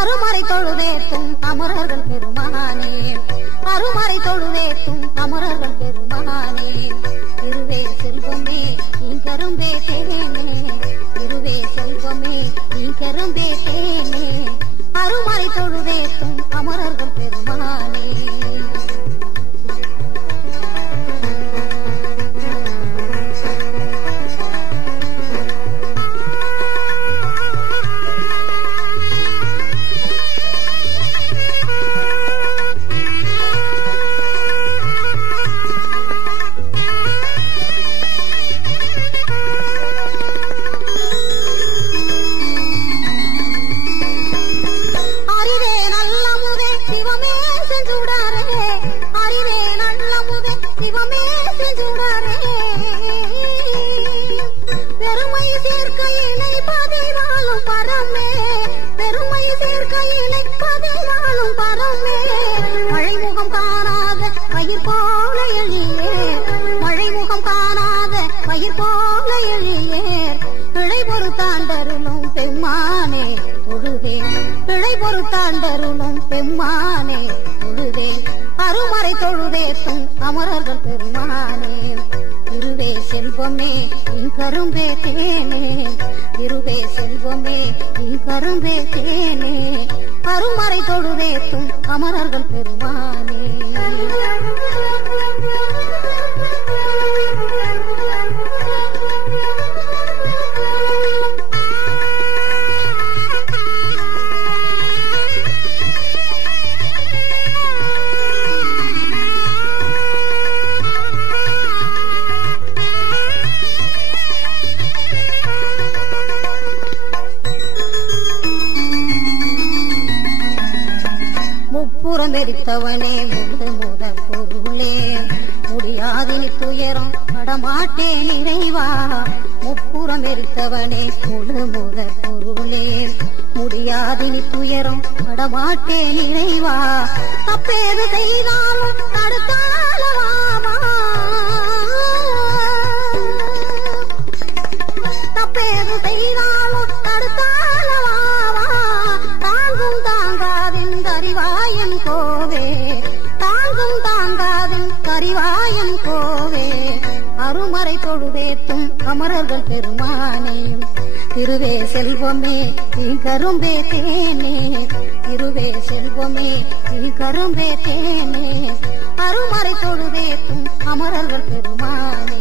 அருமறை தொழுதேத்தும் அமரர்கள் பெருமானே, அருமறை தொழுதேத்தும் அமரர்கள் பெருமானே, திருவே செல்வமே நீ கரும்பே தேனே, திருவே செல்வமே நீ கரும்பே தேனே, அருமறை தொழுதேத்தும் அமரர்கள் பெருமானே. தாண்டருளும் பெம்மானே தொழுதே, அருமறை தொழுதேத்தும் அமரர்கள் பெருமானே, திருவே செல்வமே நீ கரும்பே தேனே, திருவே செல்வமே நீ கரும்பே தேனே, அருமறை தொழுதேத்தும் அமரர்கள் பெருமானே. முப்புறம் எரித்தவனே முழு முதற் பொருளே, முடியாதினி துயரம் படமாட்டேன் இறைவா, முப்புறம் எரித்தவனே முழு முதற் பொருளே, முடியாதினி துயரம் படமாட்டேன் இறைவா, தப்பேது செய்தாலும் தடுத்தாலவாமா, தப்பேது செய்தாலும் தடுத்தாலவாமா, தாங்கும் தாங்காதின் கரிவாயன் கோவே, தாங்கும் தாங்காதின் கரிவாயன் கோவே, அருமறை தொழுதேத்தும் அமரர்கள் பெருமானே, திருவே செல்வமே நீ கரும்பே தேனே, திருவே செல்வமே நீ கரும்பே தேனே, அருமறை தொழுதேத்தும் அமரர்கள் பெருமானே.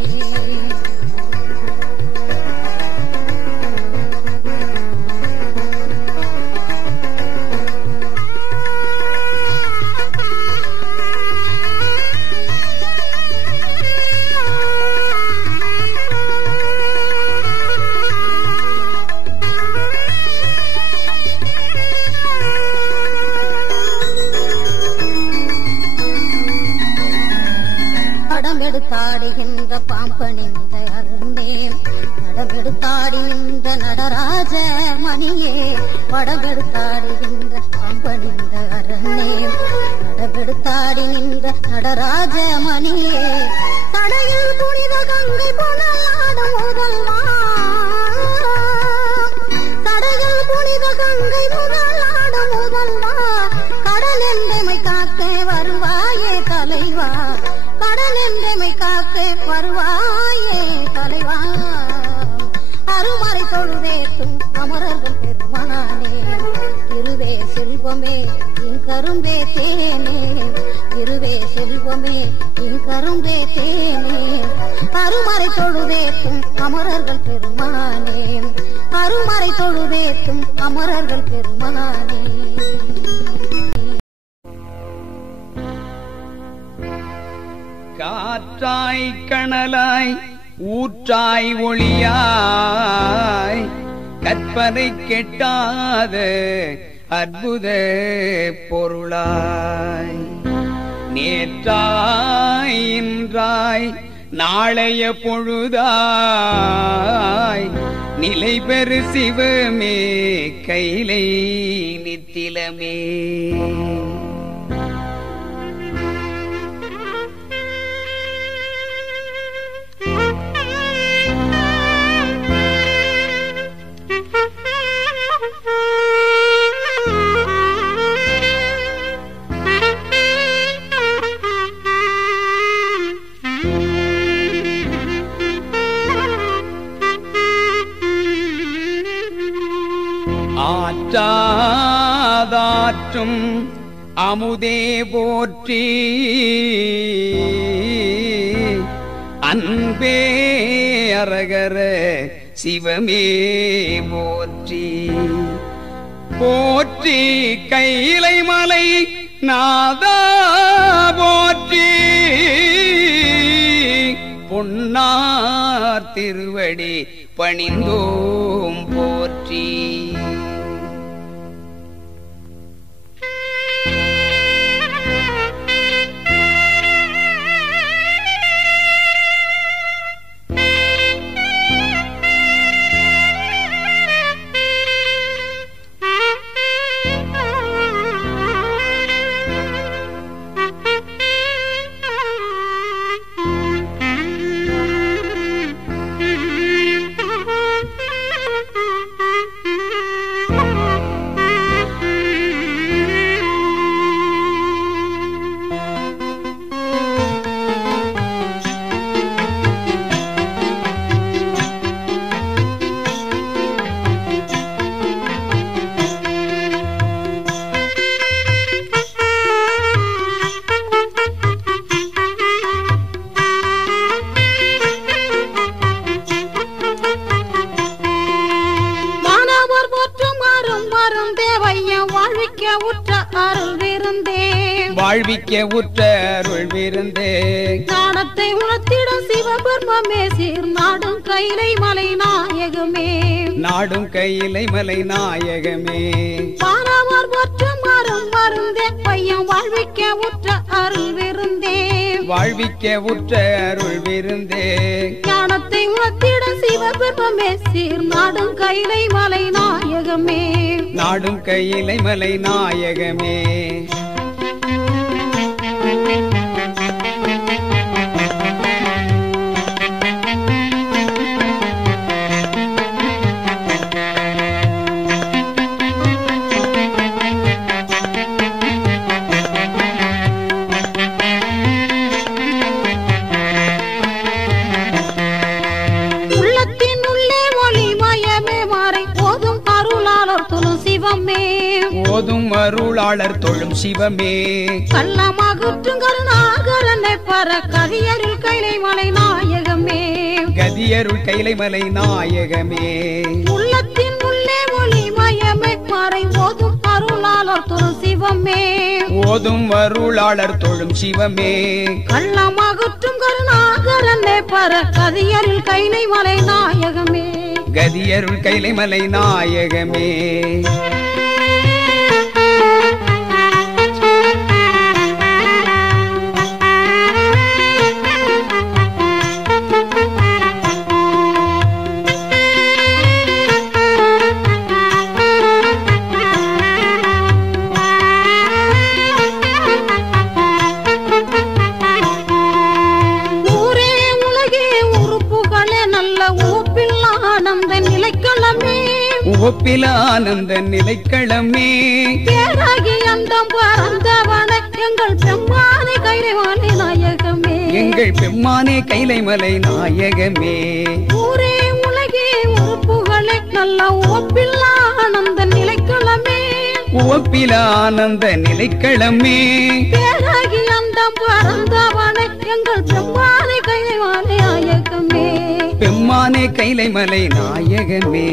நடமெடுத்தாடுகின்ற பாம்பணிந்த அருந்தே, நடமெடுத்தாடுகின்ற நடராஜ மணியே, வடமெடுத்தாடுகின்ற பாம்பணிந்த அருந்தே, நடமெடுத்தாடுகின்ற நடராஜ மணியே, தடையில் புனித கங்கை புனலாடும் முதல்வா, தடையில் புனித கங்கை புனலாடும் முதல்வா, கடல் என்றமை காக்க வருவாயே தலைவா, கடல் என்றமை காக்க வருவாயே தலைவா, அருமறை தொழுதேத்தும் அமரர்கள் பெருமானே, திருவே செல்வமே இன் கரும்பே தேனே, திருவே செல்வமே இன் கரும்பே தேனே, அருமறை தொழுதேத்தும் அமரர்கள் பெருமானே, அருமறை தொழுதேத்தும் அமரர்கள் பெருமானே. காற்றாய் கணலாய் ஊற்றாய் ஒளியாய் கற்பனை கெட்டாத அற்புத பொருளாய், நேற்றாய் இன்றாய் நாளைய பொழுதாய் நிலை பெறு சிவமே கைலை நித்திலமே. ஆற்றாதாற்றும் அமுதே போற்றி அன்பே அரகர சிவமே போற்றி போற்றி கைலை மலை நாதா போற்றி பொன்னார் திருவடி பணிந்தோம் போற்றி. வாழ்விக்க உற்ற அருள் விருந்தே ஞானத்தை உணர்த்திடும் சிவபெருமமே சீர் நாடும் கைலை மலை நாயகமே. நாடும் கைலை மலை நாயகமே பாராவார் போற்றும் மரும் மருந்தே பையன் வாழ்விக்க உற்ற அருள் விருந்தே. வாழ்விக்க உற்ற அருள் விருந்தே ஞானத்தை உணர்த்திடும் சிவபெருமமே சீர் நாடும் கைலை மலை நாயகமே. நாடும் கைலை மலை நாயகமே ஓதும் அருளாளர் தொழும் சிவமே. கள்ளமாகுற்றும் கருணாகரனை பர கதியருள் கைலை மலை நாயகமே. கதியருள் கைலை மலை நாயகமே உள்ளத்தின் உள்ளே ஒளி மயமே மறை ஓதும் அருளாளர் தொழும் சிவமே. ஓதும் அருளாளர் தொழும் சிவமே. கள்ளமாகுற்றும் கருணாகரனை பர கதியருள் கைலை மலை நாயகமே. கதியருள் கைலை மலை நாயகமே ஒப்பில ஆனந்த நிலைக்களமே. பேராகி அண்டம் பறந்தவன எங்கள் பெம்மானே கைலை மலை நாயகமே. எங்கள் பெம்மானே கைலை மலை நாயகமே. ஊரே உலகே உறுப்புகளே நல்ல ஒப்பில ஆனந்த நிலைக்களமே. ஒப்பில ஆனந்த நிலைக்களமே. பேராகி அண்டம் பறந்தவன எங்கள் பெம்மானே கைலை மலை நாயகமே. பெம்மானே கைலை மலை நாயகமே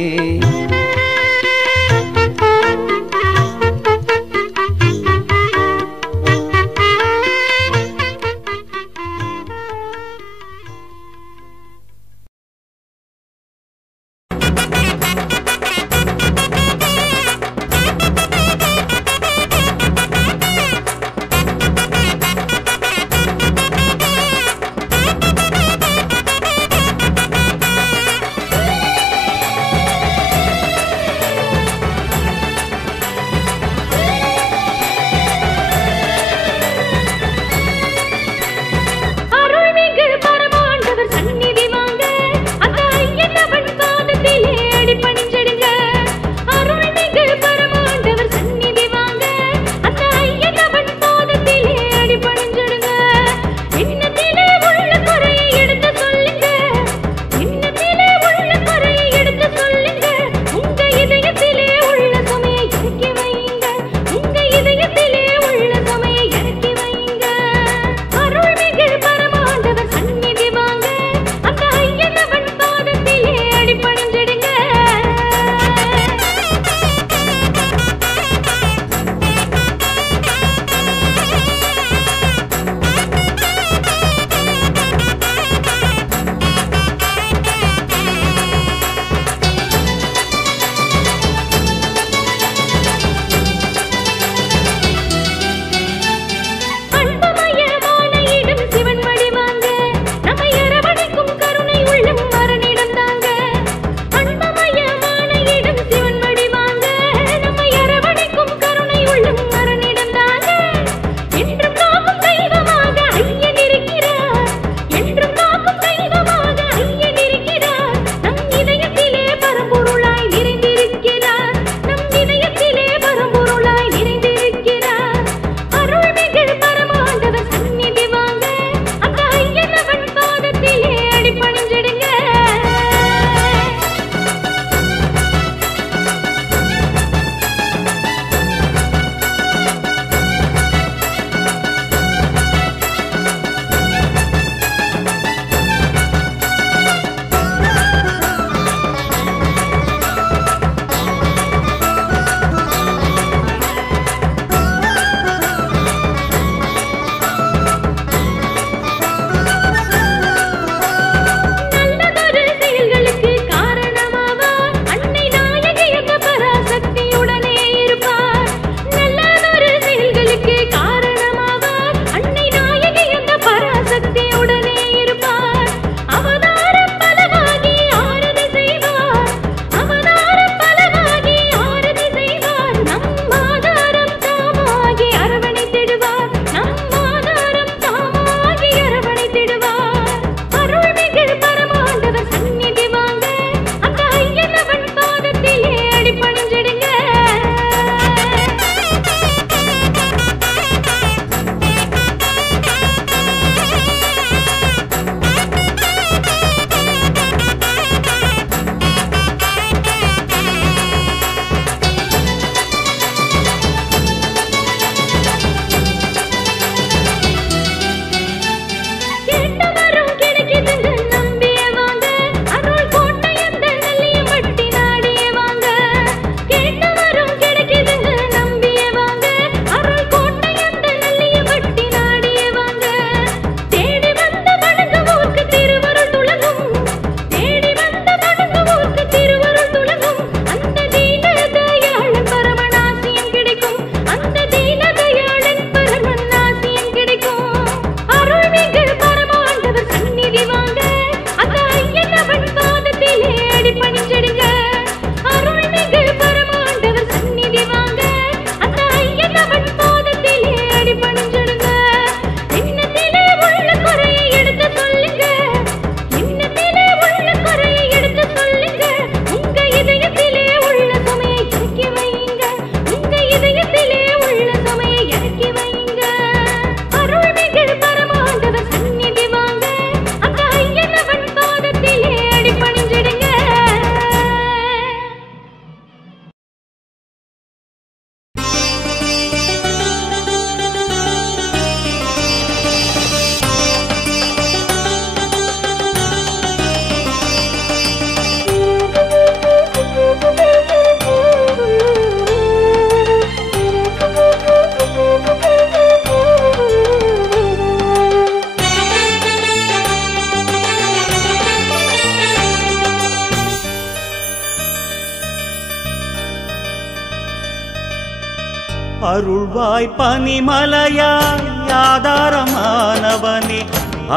அருள்வாய் பனிமலையாய் ஆதாரமானவனே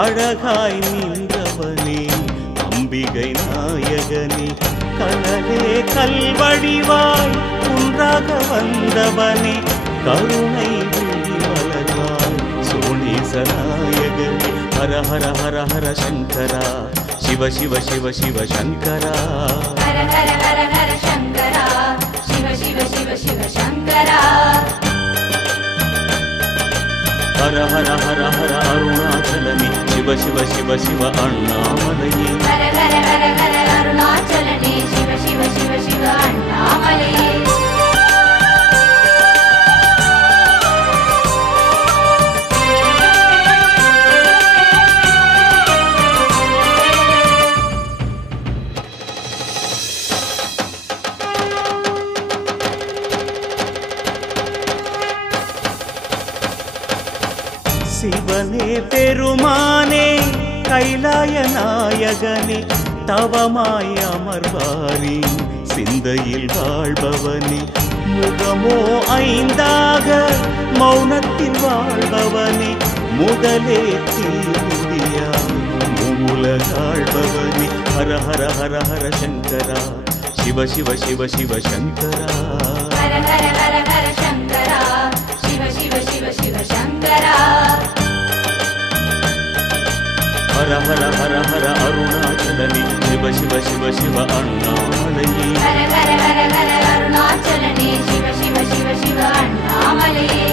அழகாய் நின்றவனே அம்பிகை நாயகனே கனலே கல்வடிவாய் குன்றாக வந்தவனே கருணை மலர்வாய் சோனேச நாயகனே ஹர ஹர ஹர ஹர சங்கரா சிவ சிவ சிவ சிவ சங்கரா ஹர ஹர ஹர ஹர சங்கரா சிவ சிவ சிவ சிவ சங்கரா ஹர ஹர ஹர ஹர அருணாச்சலனே சிவ சிவ சிவ சிவ அண்ணாமலையே ஹர ஹர ஹர ஹர அருணாச்சலனே சிவ சிவ சிவ சிவ அண்ணாமலையே சிவனே பெருமானே கைலாய நாயகனே தவமாய் அமர்வாரி சிந்தையில் வாழ்பவனே முகமோ ஐந்தாக மௌனத்தில் வாழ்பவனே முதலே தீமுடியாய் மூலகாழ்பவனே ஹர ஹர ஹர ஹர சங்கரா சிவ சிவ சிவ சிவ சங்கரா ஹர ஹர ஹர ஹர சங்கரா சிவ சிவ சிவ சிவ சங்கரா ஹர ஹர ஹர ஹர அருணாச்சலனே சிவ சிவ சிவ சிவ அண்ணாமலையே ஹர ஹர ஹர ஹர அருணாச்சலனே சிவ சிவ சிவ சிவ அண்ணாமலையே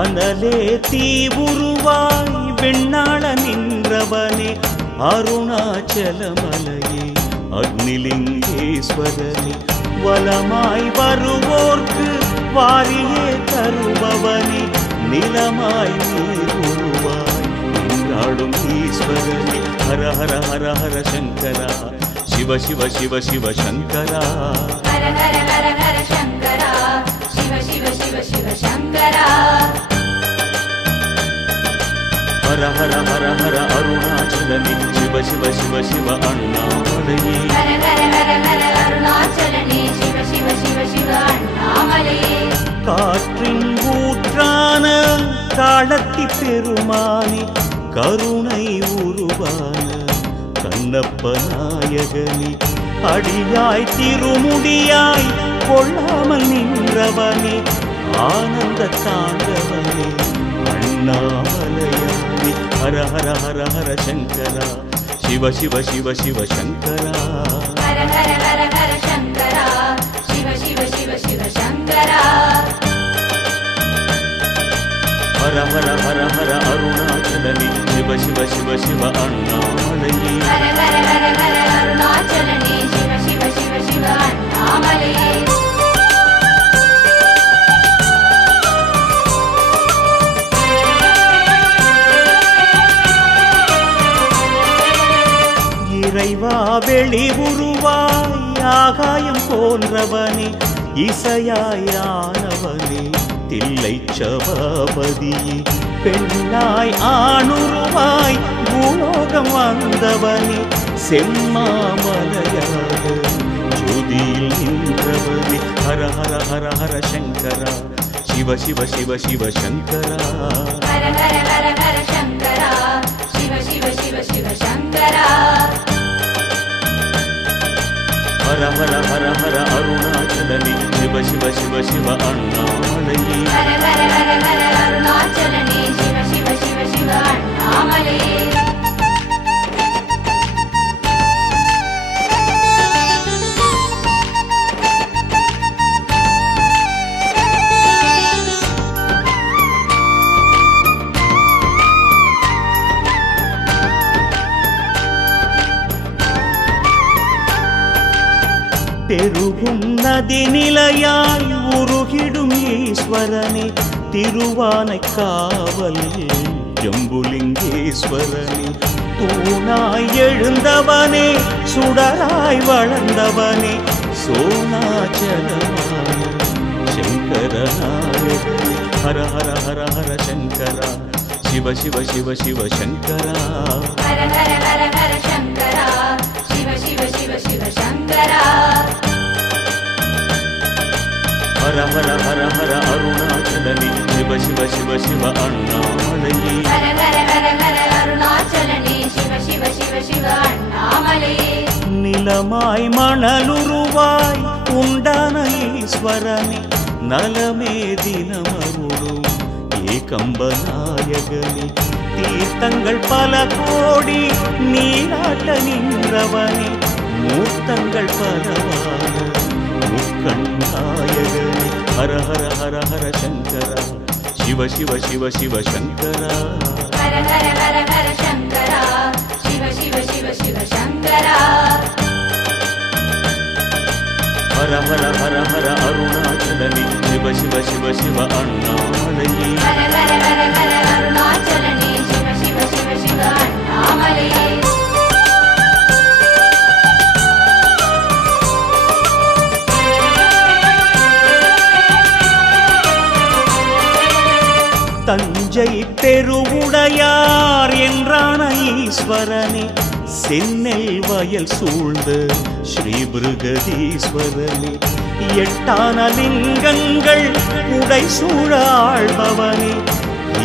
அனலே தீவுருவாய் வெண்ணாள நின்றவனே அருணாச்சலமலையே அக்னிலிங்கேஸ்வரனே வலமாய் வருவோர்க்கு வாரியே தருபவனே நிலமாய் நீருவாய் நின்றாடும் ஈஸ்வரனே ஹர ஹர ஹர ஹர சங்கரா சிவ சிவ சிவ சிவ சங்கரா ஹர ஹர ஹர ஹர சங்கரா சிவ சிவ சிவ சிவ சங்கரா ஹர ஹர ஹர ஹர அருணாச்சலனே சிவ சிவ சிவ சிவ அண்ணாமலையே ஹர ஹர ஹர ஹர அருணாச்சலனே சிவ சிவ சிவ சிவ அண்ணாமலையே காற்றின் ஊற்றான காலத்தி பெருமானே கருணை உருவான கண்ணப்ப நாயகனே அடியாய் திருமுடியாய் கொள்ளாமல் நின்றவனே ஆனந்த தாண்டவனே அண்ணாமலையானே ஹர ஹர ஹர ஹர சங்கரா சிவ சிவ சிவ சிவ சங்கரா ஹர ஹர ஹர ஹர சங்கரா சிவ சிவ சிவ சிவ சங்கரா ஹர ஹர ஹர ஹர அருணாச்சலனே சிவ சிவ சிவ சிவ அண்ணாமலையே ஹர ஹர ஹர ஹர அருணாச்சலனே சிவ சிவ சிவ சிவ அண்ணாமலையே இறைவா வெளி உருவாய் ஆகாயம் போன்றவனே இசையாயானவனே தில்லை சபாபதியே பெண்ணாய் ஆணுருவாய் பூலோகம் வந்தவனே செம்மாமலையாக ஜோதியில் நின்றவனே ஹர ஹர ஹர ஹர சங்கரா சிவ சிவ சிவ சிவ சங்கரா ஹர ஹர ஹர ஹர சங்கரா சிவ சிவ சிவ சிவ சங்கரா ஹர ஹர ஹர ஹர அருணாச்சலனே சிவ சிவ சிவ சிவ அண்ணாமலையே ஹர ஹர ஹர ஹர அருணாச்சலனே சிவ சிவ சிவ சிவ அண்ணாமலையே பெருகும் நதி நிலையாய் உருகிடும் ஈஸ்வரனே திருவானை காவல் ஜம்புலிங்கேஸ்வரனே தூணாய் எழுந்தவனே சுடராய் வளர்ந்தவனே சோனாச்சலமாய சங்கரநாயகனே ஹர ஹர ஹர ஹர சங்கரா சிவ சிவ சிவ சிவ சங்கரா ஹர ஹர ஹர ஹர சங்கரா சிவ சிவ சிவ சிவ சங்கரா ஹர ஹர ஹர ஹர அருணாச்சலனே சிவ சிவ சிவ சிவ அண்ணாமலையே ஹர ஹர ஹர ஹர அருணாச்சலனே சிவ சிவ சிவ சிவ அண்ணாமலையே நிலமாய் மணலுருவாய் உண்டான ஈஸ்வரனே நலமே தினமருளும் ஏகம்பநாயகனே தீர்த்தங்கள் பல கோடி நீராட்ட நின்றவனே மூர்த்தங்கள் பலவான முக்கண்ணாயகனே ஹர ஹர ஹர ஹர சங்கரா சிவ சிவ சிவ சிவ சங்கரா ஹர ஹர ஹர ஹர சங்கரா சிவ சிவ சிவ சிவ சங்கரா ஹர ஹர ஹர ஹர அருணாச்சலனே சிவ சிவ சிவ சிவ அண்ணாமலையே ஹர ஹர ஹர ஹர அருணாச்சலனே சிவ சிவ சிவ சிவ அண்ணாமலையே தஞ்சை பெருவுடையார் என்றான ஈஸ்வரனே சென்னல் வயல் சூழ்ந்த ஸ்ரீ பிருகதீஸ்வரனே எட்டான லிங்கங்கள் உடை சூழாழ்பவனே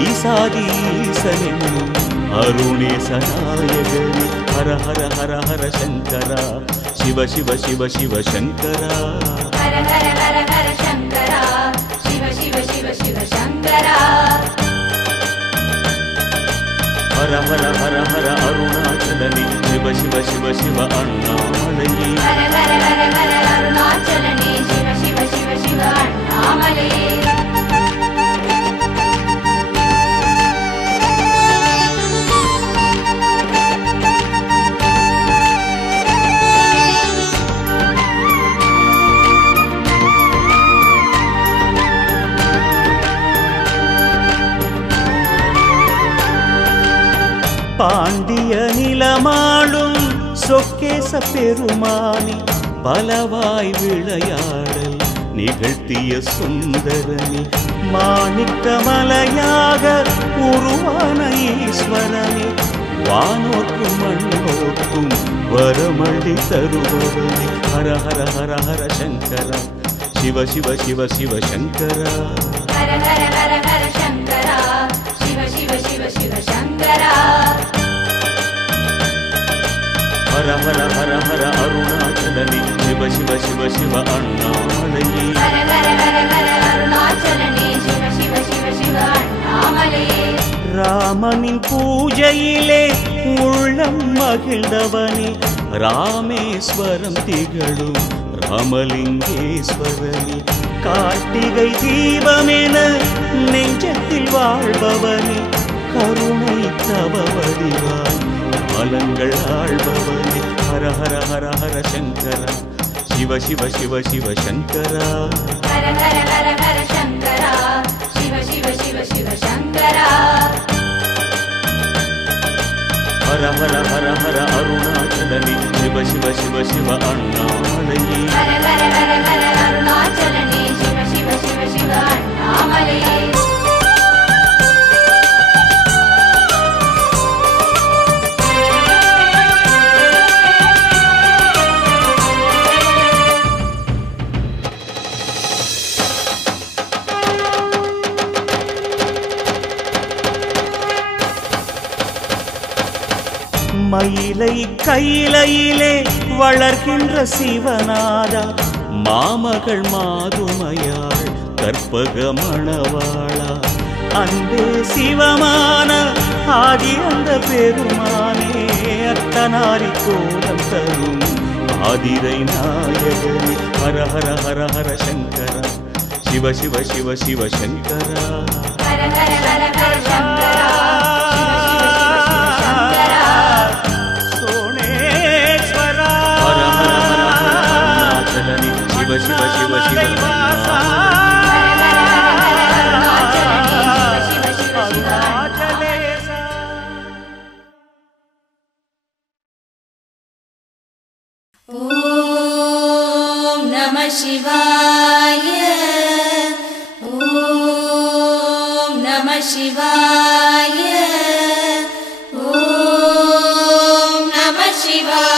ஈசாதி ஈசனென்னும் அருணேசநாயகனே ஹர ஹர ஹர ஹர சங்கரா சிவ சிவ சிவ சிவ சங்கரா ஹர ஹர ஹர ஹர சங்கரா சிவ சிவ சிவ சிவ சங்கரா ஹர ஹர ஹர ஹர அருணாச்சலனே சிவ சிவ சிவ சிவ அண்ணாமலையே ஹர ஹர ஹர ஹர அருணாச்சலனே சிவ சிவ சிவ சிவ அண்ணாமலையே பாண்டிய நிலமாளும் சொக்கேச பெருமானி பலவாய் விளையாடல் நிகழ்த்திய சுந்தரனி மாணிக்கமலையாக உருவான ஈஸ்வரனே வானோர்க்கும் மண்ணோர்க்கும் வரமள்ளி தருபவனே ஹர ஹர ஹர ஹர சங்கரா சிவ சிவ சிவ சிவ சங்கரா ஹர ஹர ஹர ஹர சங்கரா சிவ சிவ சிவ சிவ சங்கரா ஹர ஹர ஹர ஹர அருணாச்சலனே சிவ சிவ சிவ சிவ அண்ணாமலையே ஹர ஹர ஹர ஹர அருணாச்சலனே சிவ சிவ சிவ சிவ அண்ணாமலையே ராமனின் பூஜையிலே உள்ளம் மகிழ்ந்தவனே ராமேஸ்வரம் திகழும் ராமலிங்கேஸ்வரனே கார்த்திகை தீபமென நெஞ்சத்தில் வாழ்பவனே கருணை தவ வடிவாய் மலங்கள் ஆழ்பவனே ஹர ஹர ஹர ஹர சங்கரா சிவ சிவ சிவ சிவ சங்கரா ஹர ஹர ஹர ஹர சங்கரா சிவ சிவ சிவ சிவ சங்கரா ஹர ஹர ஹர ஹர அருணாச்சலனே சிவ சிவ சிவ சிவ அண்ணாமலையே ஹர ஹர ஹர ஹர அருணாச்சலனே சிவ சிவ சிவ சிவ அண்ணாமலையே மயிலை கையிலையிலே வளர்கின்ற சிவநாதா மாமகள் மாதுமையாள் கற்பக மணவாளா அன்பே சிவமான ஆதி அந்த பெருமானே அத்தனாரி கோலம் தரும் ஆதிரை நாயகனே ஹர ஹர ஹர ஹர சங்கரா சிவ சிவ சிவ சிவ சங்கரா ஹர ஹர ஹர ஹர சங்கரா சிவ சிவ சிவ சிவ ஓம் நம சிவாய. ஓம் நம சிவாய. ஓம் நம சிவாய.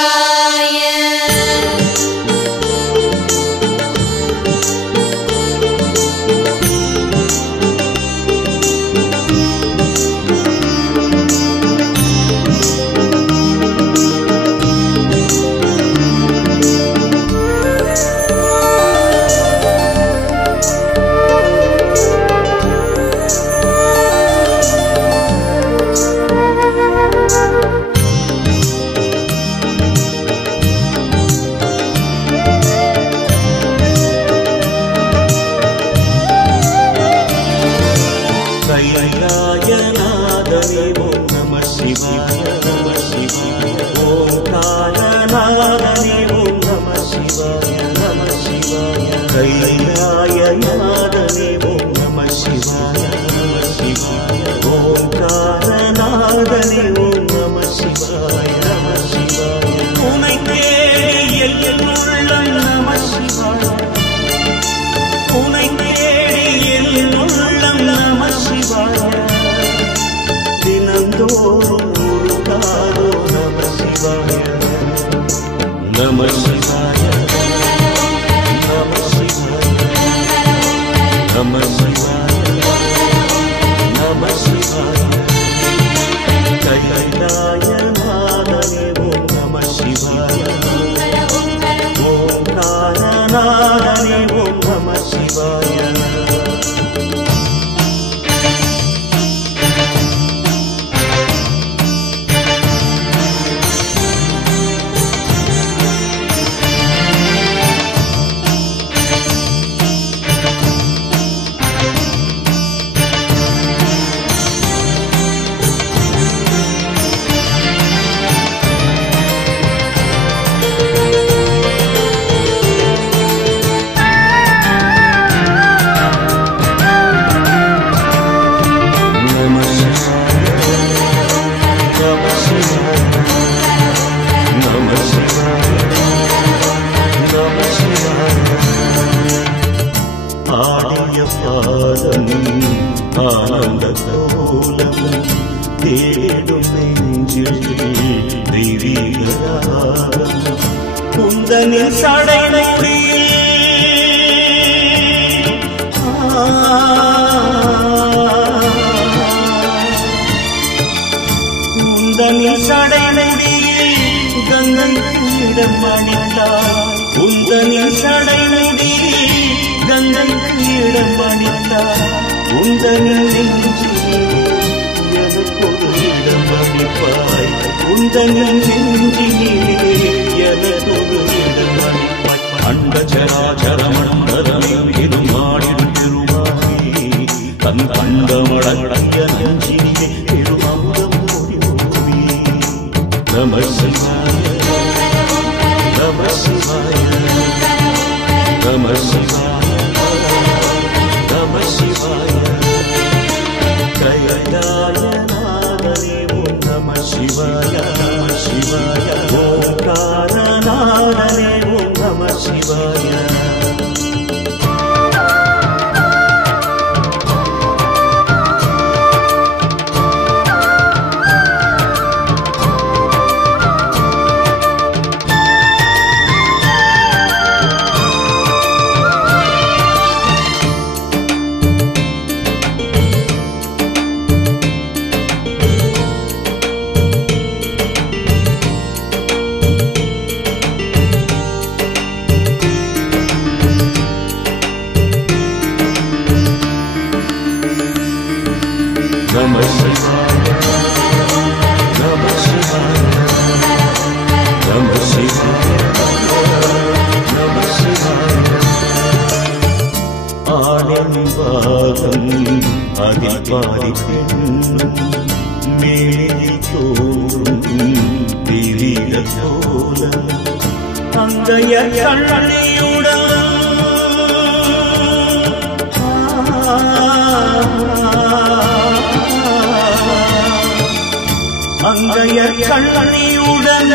அங்கைய கண்ணியுடன்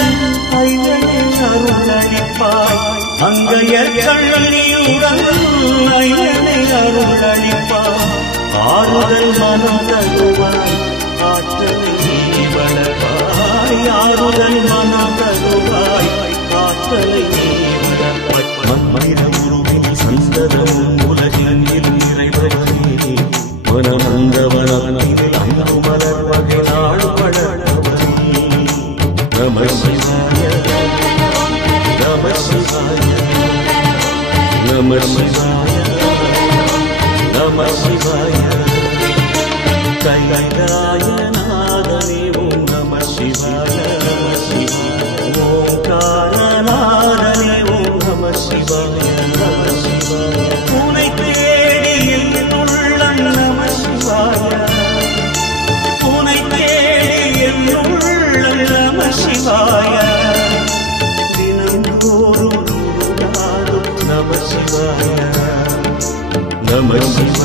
ஐயனே அருளளிப்பாய் அங்கைய கண்ணியுடன் ஐயனே அருளளிப்பாய் ஆறுதல் மனம் தருவாய் ஆற்றலை நீ வளர்ப்பாய் ஆறுதல் மனம் தருவாய் ஆற்றலை நீ வளர்ப்பாய் மந்திர உருவில் சந்ததம் உலகில் நிறைவரே மனமந்தவனத்தில் அங்கு மலர் வகை நாள் வளர்ப்பவரே நம சிவாய நம சிவாய நம சிவாய நம சிவாய கைலாயநாதனே ஓம் நம சிவாய நம சிவாய ஓங்காரநாதனே ஓம் நம சிவாய நம சிவாய உனை தேடி என் உள்ளம் நம சிவாய உனை தேடி என் உள்ளம் நம சிவாய தினந்தோறும் நம சிவாய நம சிவாய